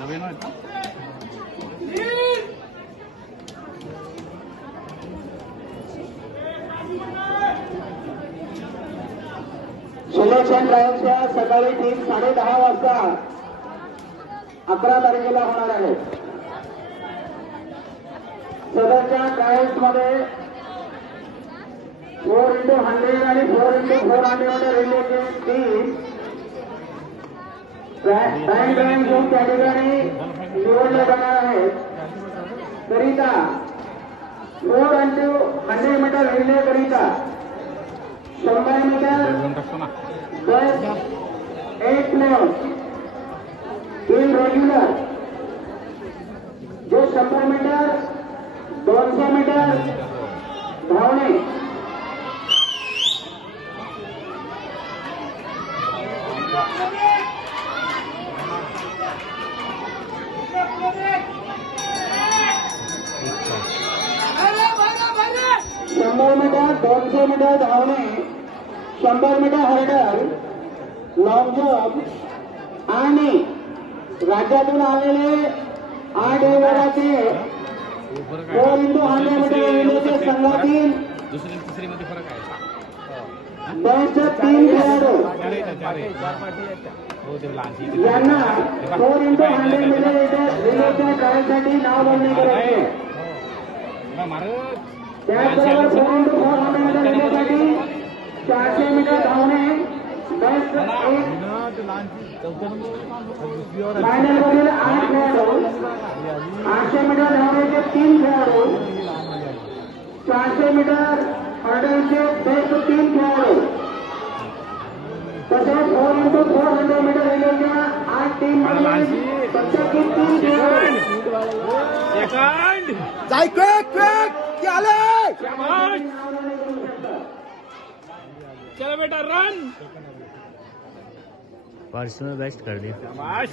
नवीन आहेत का? सिलेक्शन ट्रायल्सच्या सकाळी ठीक 10:30 वाजता 11 तारखेला होणार आहे. सदरच्या ट्रायल्स मध्ये 4x100 आणि 4x400 मध्ये रिलेचे team band rank zone category निवडले जाणार आहेत. करिता 4x100 मीटर रिले करिता 100 मीटर बस 8 नॉट इन रेग्युलर जो 100 मीटर 200 मीटर धावणे शंभर मीटर 200 मीटर धावणे 100 मीटर हर्डल लॉंग जम्प आणि राज्यातून आलेले 8 वयाचे 4x100 मीटर रिलेचे संघातील दुसरी तिसरी मध्ये फरक आहे. बॅचचे 3 खेळाडू यांना 4x100 मीटर रिलेच्या ट्रायलसाठी नाव नोंदणी करायचे. त्याचबरोबर 4x400 मीटर रिलेसाठी 400 मीटर धावणे बेस्ट 1 फायनल वरील 8 खेळाडू 800 मीटर धावण्याचे 3 खेळाडू 400 मीटर हर्डलचे बेस्ट 3 खेळाडू तसेच 4x400 मीटर रिलेच्या 8 टीम मध्ये प्रत्येकी 3 खेळाडू. जाय क्विक चलो बेटा रन. पर्सनल बेस्ट कर दिया. शाबाश.